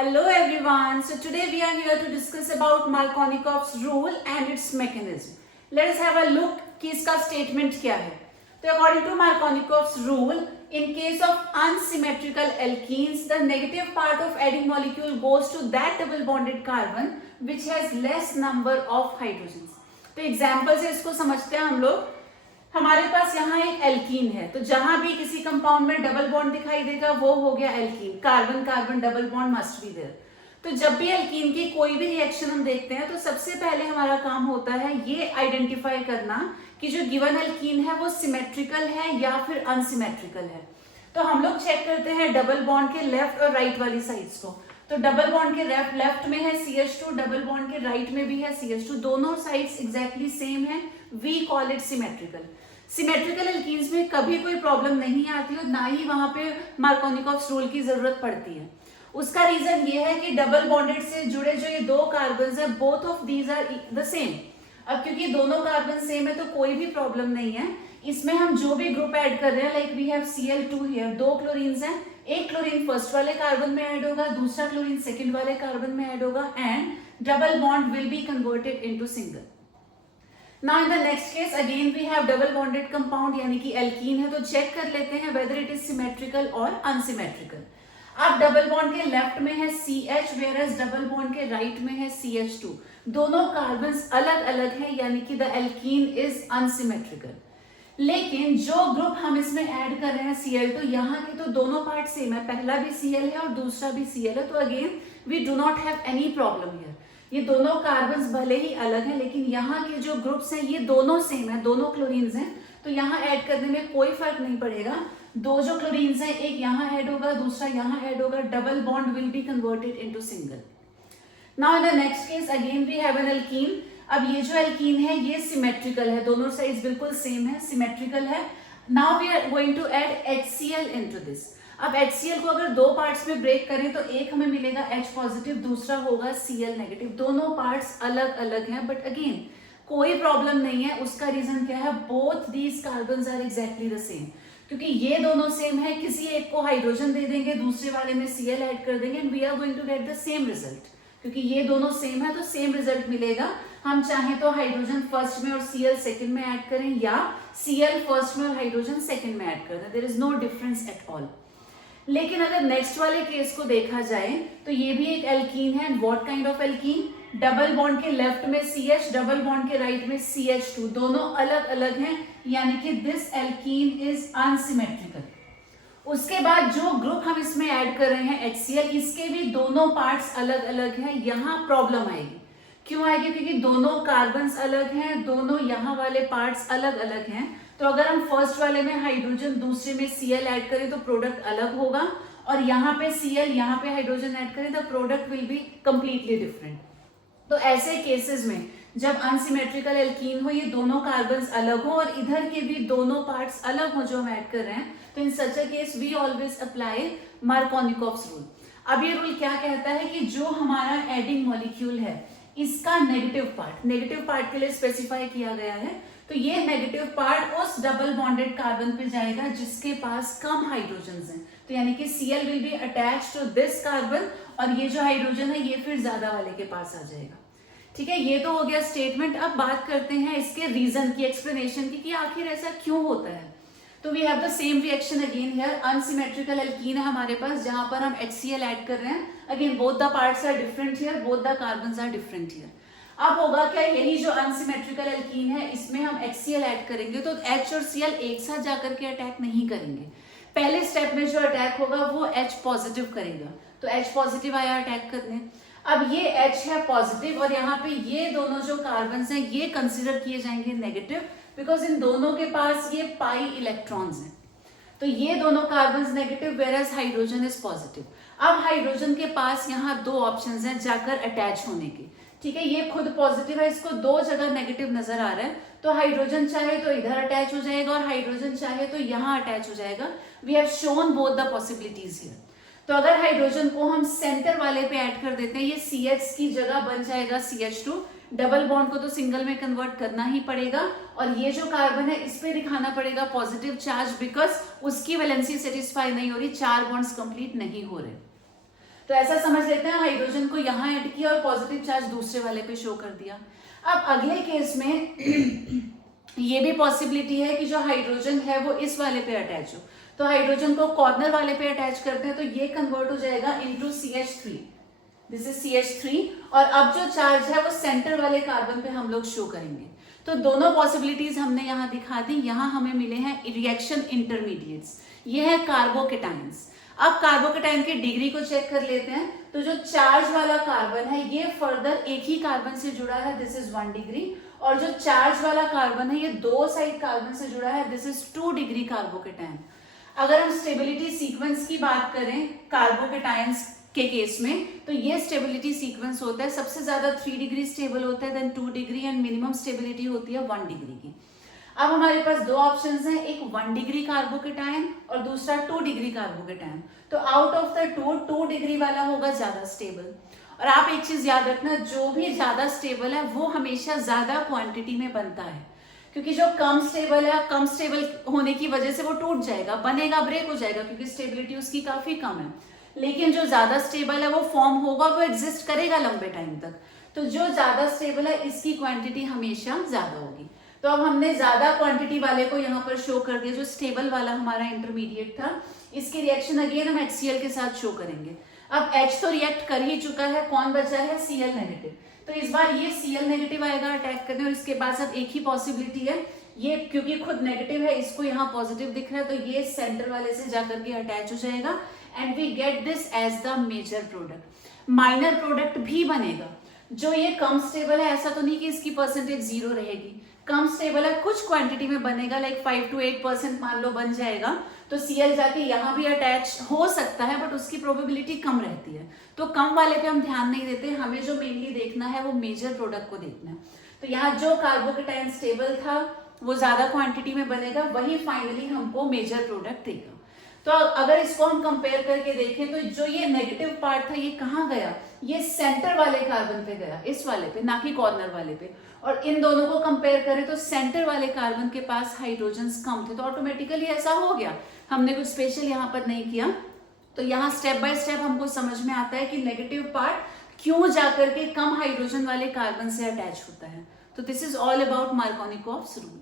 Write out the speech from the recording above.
Hello everyone. So today we are here to discuss about Markovnikov's rule and its mechanism. Let us have a look कि इसका statement क्या है. तो according to Markovnikov's rule, in case of unsymmetrical alkenes, the negative part of adding molecule goes to that double bonded carbon which has less number of hydrogens. तो example से इसको समझते हैं हम लोग. हमारे पास यहाँ एक एल्कीन है, तो जहां भी किसी कंपाउंड में डबल बॉन्ड दिखाई देगा वो हो गया alkene. Carbon carbon double bond must be there. तो जब भी एल्कीन की कोई भी रिएक्शन हम देखते हैं तो सबसे पहले हमारा काम होता है ये आइडेंटिफाई करना कि जो गिवन एल्कीन है वो सिमेट्रिकल है या फिर अनसिमेट्रिकल है. तो हम लोग चेक करते हैं डबल बॉन्ड के लेफ्ट और राइट वाली साइड्स को. तो डबल बॉन्ड के लेफ्ट में है CH2, डबल बॉन्ड के राइट में भी है CH2. दोनों साइड्स एग्जैक्टली सेम है. We call it symmetrical. Symmetrical alkenes में कभी कोई प्रॉब्लम नहीं आती और ना ही वहां पे मार्कोनिकोव्स रूल की जरूरत पड़ती है. उसका रीजन ये है कि डबल बॉन्डेड से जुड़े जो ये दो कार्बन है, both of these are the same. अब क्योंकि दोनों कार्बन सेम है तो कोई भी प्रॉब्लम नहीं है. इसमें हम जो भी ग्रुप ऐड कर रहे हैं, like we have Cl2 here, दो क्लोरीन्स हैं. एक क्लोरीन फर्स्ट वाले कार्बन में ऐड होगा, दूसरा क्लोरीन सेकंड वाले कार्बन में ऐड होगा and double bond will be converted into single. Now in the next case again we have double bonded compound यानी कि एल्कीन है. तो चेक कर लेते हैं whether it is symmetrical और unsymmetrical. अब डबल बॉन्ड के लेफ्ट में है CH whereas डबल बॉन्ड के राइट में है CH2. दोनों कार्बन्स अलग अलग हैं यानी कि द एल्कीन इज अनसिमेट्रिकल. लेकिन जो ग्रुप हम इसमें ऐड कर रहे हैं Cl2, यहाँ के तो दोनों पार्ट सेम है. पहला भी Cl है और दूसरा भी Cl है. तो again we do not have any problem here. ये दोनों कार्बन्स भले ही अलग हैं लेकिन यहाँ के जो ग्रुप्स हैं ये दोनों सेम है, दोनों क्लोरीन्स हैं. तो यहाँ ऐड करने में कोई फर्क नहीं पड़ेगा. दो जो क्लोरीन्स हैं, एक यहाँ ऐड होगा, दूसरा यहाँ ऐड होगा. Double bond will be converted into single. Now in the next case again we have an alkene. अब ये जो एल्कीन है ये सिमेट्रिकल है, दोनों साइड्स बिल्कुल सेम है, सिमेट्रिकल है. Now we are going to add HCl into this. अब HCl को अगर दो पार्ट्स में ब्रेक करें तो एक हमें मिलेगा H पॉजिटिव, दूसरा होगा Cl नेगेटिव. दोनों पार्ट्स अलग अलग हैं बट अगेन कोई प्रॉब्लम नहीं है. उसका रीजन क्या है? Both these carbons are exactly the same. क्योंकि ये दोनों सेम है, किसी एक को हाइड्रोजन दे देंगे, दूसरे वाले में Cl ऐड कर देंगे and we are going to get the same result. क्योंकि ये दोनों सेम है तो सेम रिजल्ट मिलेगा. हम चाहे तो हाइड्रोजन फर्स्ट में और Cl सेकंड में ऐड करें या Cl फर्स्ट में और हाइड्रोजन सेकंड में ऐड कर दें. There is no difference at all. लेकिन अगर नेक्स्ट वाले केस को देखा जाए तो ये भी एक एल्कीन है. What kind of alkene? Double bond के लेफ्ट में CH, डबल बॉन्ड के राइट में CH2. दोनों अलग अलग हैं यानी कि दिस एल्कीन इज अनसिमेट्रिकल. उसके बाद जो ग्रुप हम इसमें ऐड कर रहे हैं HCl, इसके भी दोनों पार्ट्स अलग अलग हैं. यहाँ प्रॉब्लम आएगी. क्यों आएगी? क्योंकि दोनों कार्बन्स अलग हैं, दोनों यहाँ वाले पार्ट्स अलग अलग हैं. तो अगर हम फर्स्ट वाले में हाइड्रोजन, दूसरे में Cl ऐड करें तो प्रोडक्ट अलग होगा और यहाँ पे Cl, यहाँ पे हाइड्रोजन ऐड करें तो product will be completely different. तो ऐसे केसेस में जब अनसिमेट्रिकल एल्कीन हो, ये दोनों कार्बन्स अलग हो और इधर के भी दोनों पार्ट्स अलग हो जो हम ऐड कर रहे हैं, तो in such a case we always apply Markovnikov's rule. अब ये रूल क्या कहता है कि जो हमारा एडिंग मॉलिक्यूल है इसका नेगेटिव पार्ट के लिए स्पेसिफाई किया गया है. तो ये नेगेटिव पार्ट उस डबल बॉन्डेड कार्बन पे जाएगा जिसके पास कम हाइड्रोजन्स हैं. तो यानी कि Cl will be attached to this carbon और ये जो हाइड्रोजन है ये फिर ज्यादा वाले के पास आ जाएगा. ठीक है, ये तो हो गया स्टेटमेंट. अब बात करते हैं इसके रीजन की, एक्सप्लेनेशन की कि आखिर ऐसा क्यों होता है. तो we have the same reaction again here. Unsymmetrical alkene है हमारे पास जहां पर हम HCl ऐड कर रहे हैं. Again both the parts are different here, both the carbons are different here. अब होगा क्या, यही जो अनसिमेट्रिकल एल्कीन है इसमें हम HCl ऐड करेंगे तो H और Cl एक साथ जाकर के अटैक नहीं करेंगे. पहले स्टेप में जो अटैक होगा वो H पॉजिटिव करेगा. तो H पॉजिटिव आया अटैक करने. अब ये H है पॉजिटिव और यहाँ पे ये दोनों जो कार्बन्स हैं ये कंसिडर किए जाएंगे नेगेटिव बिकॉज इन दोनों के पास ये पाई इलेक्ट्रॉन्स हैं. तो ये दोनों carbons negative whereas hydrogen is positive. अब हाइड्रोजन के पास यहाँ दो ऑप्शंस हैं जाकर अटैच होने के. ठीक है, ये खुद पॉजिटिव है, इसको दो जगह नेगेटिव नजर आ रहा है. तो हाइड्रोजन चाहे तो इधर अटैच हो जाएगा और हाइड्रोजन चाहे तो यहाँ अटैच हो जाएगा. We have shown both the possibilities here. तो अगर हाइड्रोजन को हम सेंटर वाले पे ऐड कर देते हैं, ये CH की जगह बन जाएगा CH2. डबल बॉन्ड को तो सिंगल में कन्वर्ट करना ही पड़ेगा और ये जो कार्बन है इस पे दिखाना पड़ेगा पॉजिटिव चार्ज बिकॉज उसकी वैलेंसी सेटिस्फाई नहीं हो रही, 4 बॉन्ड्स कंप्लीट नहीं हो रहे. तो ऐसा समझ लेते हैं हाइड्रोजन को यहाँ ऐड किया और पॉजिटिव चार्ज दूसरे वाले पे शो कर दिया। अब अगले केस में ये भी पॉसिबिलिटी है कि जो हाइड्रोजन है वो इस वाले पे अटैच हो, तो हाइड्रोजन को कॉर्नर वाले पे अटैच करते हैं तो ये कन्वर्ट हो जाएगा into CH3, this is CH3, और अब जो चार्ज है वो सेंटर वाले कार्बन पे हम लोग शो करेंगे। तो दोनों पॉसिबिलिटीज हमने यहाँ दिखा दी। यहाँ हमें मिले हैं रिएक्शन इंटरमीडिएट्स, ये है कार्बोकेटाइंस। अब कार्बोकेटाइन की डिग्री को चेक कर लेते हैं। तो जो चार्ज वाला कार्बन है ये फर्दर एक ही कार्बन से जुड़ा है, दिस इज 1 डिग्री, और जो चार्ज वाला कार्बन है ये 2 साइड कार्बन से जुड़ा है, दिस इज 2 डिग्री कार्बोकेटाइन। अगर हम स्टेबिलिटी सीक्वेंस की बात करें कार्बोकेटाइंस के केस में, तो ये स्टेबिलिटी सीक्वेंस होता है, सबसे ज्यादा 3 डिग्री स्टेबल होता है, then 2 degree, and minimum stability होती है 1 डिग्री की। अब हमारे पास 2 ऑप्शंस हैं, एक 1 डिग्री कार्बोकेटाइन और दूसरा 2 डिग्री कार्बोकेटाइन। तो आउट ऑफ द 2 डिग्री वाला होगा ज्यादा स्टेबल। और आप एक चीज याद रखना, जो भी ज्यादा स्टेबल है वो हमेशा ज्यादा क्वांटिटी में बनता है, क्योंकि जो कम स्टेबल है, कम स्टेबल होने की वजह से वो टूट जाएगा, बनेगा, ब्रेक हो जाएगा, क्योंकि स्टेबिलिटी उसकी काफी कम है। लेकिन जो ज्यादा स्टेबल है वो फॉर्म होगा, वो एग्जिस्ट करेगा लंबे टाइम तक। तो जो ज्यादा स्टेबल है इसकी क्वांटिटी हमेशा ज्यादा होगी। तो अब हमने ज्यादा क्वांटिटी वाले को यहाँ पर शो कर दिया, जो स्टेबल वाला हमारा इंटरमीडिएट था। इसकी रिएक्शन अगेन हम HCl के साथ शो करेंगे। अब H तो रिएक्ट कर ही चुका है, कौन बचा है, Cl नेगेटिव। तो इस बार ये Cl नेगेटिव आएगा अटैक करने, और इसके पास अब एक ही पॉसिबिलिटी है, ये क्योंकि खुद नेगेटिव है इसको यहाँ पॉजिटिव दिख रहा है, तो ये सेंटर वाले से जाकर के अटैच हो जाएगा, and we get this as the major product. Minor product भी बनेगा। जो ये कम स्टेबल है, ऐसा तो नहीं कि इसकी परसेंटेज 0 रहेगी, कम स्टेबल है, कुछ क्वांटिटी में बनेगा, लाइक 5 to 8% मान लो बन जाएगा, तो Cl जाके यहाँ भी अटैच हो सकता है, बट उसकी प्रोबेबिलिटी कम रहती है। तो कम वाले पे हम ध्यान नहीं देते, हमें जो मेनली देखना है वो मेजर प्रोडक्ट को देखना है। तो यहाँ जो कार्बोकेटाइन स्टेबल था वो ज्यादा क्वांटिटी में बनेगा, वही फाइनली हमको मेजर प्रोडक्ट देगा। तो अगर इसको हम कंपेयर करके देखें, तो जो ये नेगेटिव पार्ट था ये कहाँ गया, ये सेंटर वाले कार्बन पे गया, इस वाले पे, ना कि कॉर्नर वाले पे। और इन दोनों को कंपेयर करें तो सेंटर वाले कार्बन के पास हाइड्रोजन्स कम थे, तो ऑटोमेटिकली ऐसा हो गया, हमने कुछ स्पेशल यहाँ पर नहीं किया। तो यहाँ स्टेप बाय स्टेप हमको समझ में आता है कि नेगेटिव पार्ट क्यों जाकर के कम हाइड्रोजन वाले कार्बन से अटैच होता है। तो this is all about Markovnikov's rule.